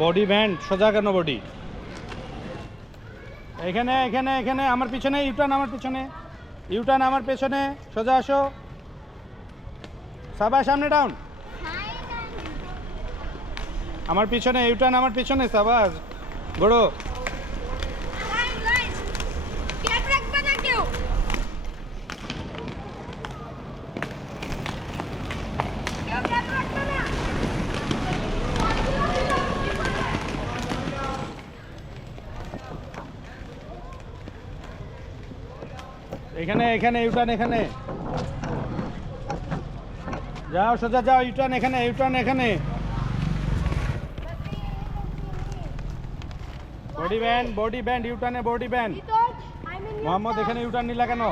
Body band সোজা কেন body? এখানে এখানে এখানে আমার পিছনে ইউটার্ন, আমার পিছনে ইউটার্ন, আমার পেছনে সোজা আসো। সবাই সামনে ডাউন, আমার পিছনে ইউটার্ন, আমার পিছনে সাবাস ঘোড়ো। এখানে এখানে ইউটার্ন, এখানে যাও সোজা যাও, ইউটার্ন এখানে, ইউটার্ন এখানে। বডি ব্যান্ড, বডি ব্যান্ড, ইউটার্নে বডি ব্যান্ড। মোহাম্মদ এখানে ইউটার্ন নিলা কেন?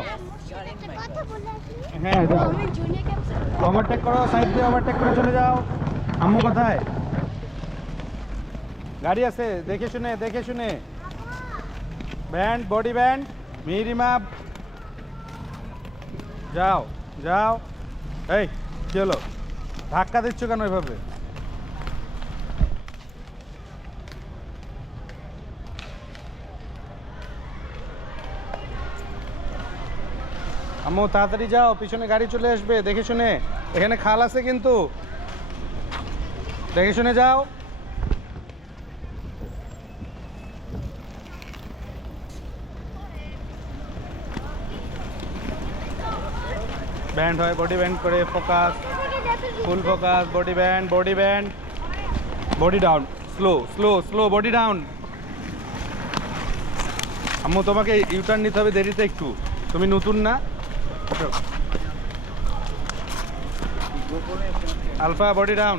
হ্যাঁ ওভারটেক করো, সাইড দিয়ে ওভারটেক করে চলে যাও। আম্মু কোথায়? গাড়ি আছে, দেখে শুনে দেখে শুনে। ব্যান্ড, বডি ব্যান্ড, মিহিরিমা যাও যাও। এই কি হলো, ধাক্কা দিচ্ছ কেন এভাবে? আম্মু তাড়াতাড়ি যাও, পিছনে গাড়ি চলে আসবে, দেখে শুনে। এখানে খাল আছে কিন্তু, দেখে শুনে যাও। ব্যান্ড হয়, বডি ব্যান্ড করে, ফোকাস, ফুল focus, body band, body band, body down, slow slow slow, body down. আম্মু তোমাকে ইউটার্ন নিতে হবে দেরিতে একটু, তুমি নতুন না। Alpha body down,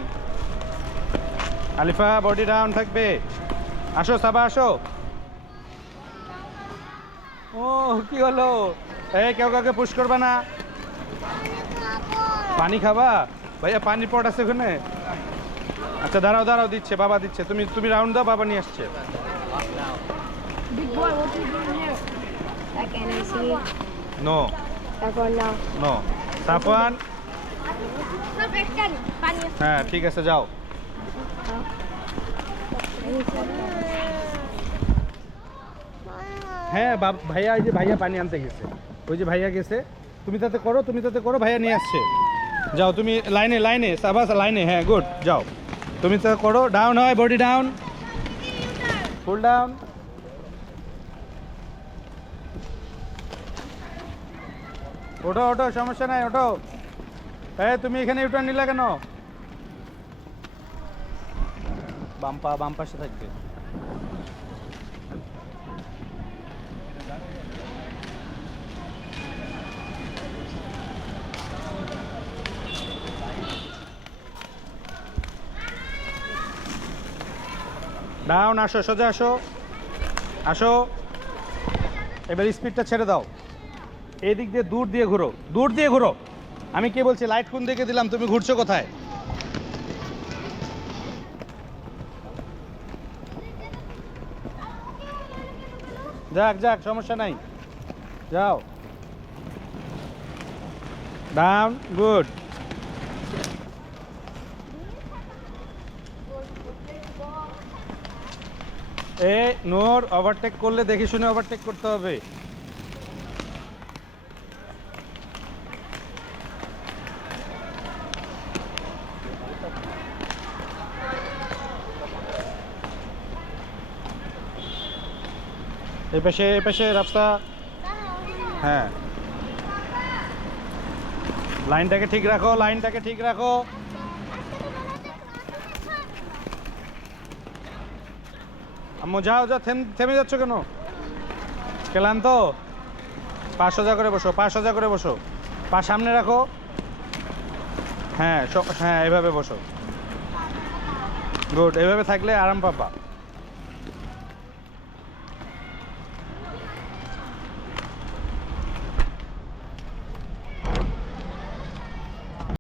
Alifa body down থাকবে। আসো সাবা আসো। ও কি হলো? এই কেউ কাউকে পুশ করবে না। পানি খাবা? ভাইয়া পানির পট আছে ওখানে। আচ্ছা দাঁড়াও দাঁড়াও, দিচ্ছে বাবা দিচ্ছে, তুমি তুমি রাউন্ড দাও, বাবা নিয়ে আসছে। Big boy, what are you doing here? Can I see it? No now. No. Safwan, No, Preston. Bunny. হ্যাঁ ঠিক আছে যাও। হ্যাঁ ভাইয়া, এই যে ভাইয়া পানি আনতে গেছে, ওই যে ভাইয়া গেছে। তুমি তাতে করো, তুমি তাতে করো, ভাইয়া নিয়ে আসছে। যাও তুমি লাইনে লাইনে, সাবাস লাইনে, হ্যাঁ গুড, যাও তুমি তাতে করো। ডাউন হয়, বডি ডাউন, ফুল ডাউন। ওঠো ওঠো, সমস্যা নাই, ওঠো। এই তুমি এখানে ইউটার্ন নিলা কেন? বাম্পা বাম পাশে থাকবে। ডাউন, আসো সোজা আসো, আসো। এবার স্পিডটা ছেড়ে দাও, এই দিক দিয়ে দূর দিয়ে ঘুরো, দূর দিয়ে ঘুরো। আমি কে বলছি, লাইট কোন দিকে দিলাম, তুমি ঘুরছো কোথায়? যাক যাক, সমস্যা নাই, যাও। Down, good. এ নূর, ওভারটেক করলে দেখে শুনে ওভারটেক করতে হবে। এই পাশে, এই পাশে রাস্তা। হ্যাঁ লাইনটাকে ঠিক রাখো, লাইনটাকে ঠিক রাখো। আম্মু যাও যাও, থেমে যাচ্ছ কেন? ক্লান্ত? পা সোজা করে বসো, পা সোজা করে বসো, পা সামনে রাখো। হ্যাঁ হ্যাঁ এভাবে বসো, গুড। এভাবে থাকলে আরাম পাবা।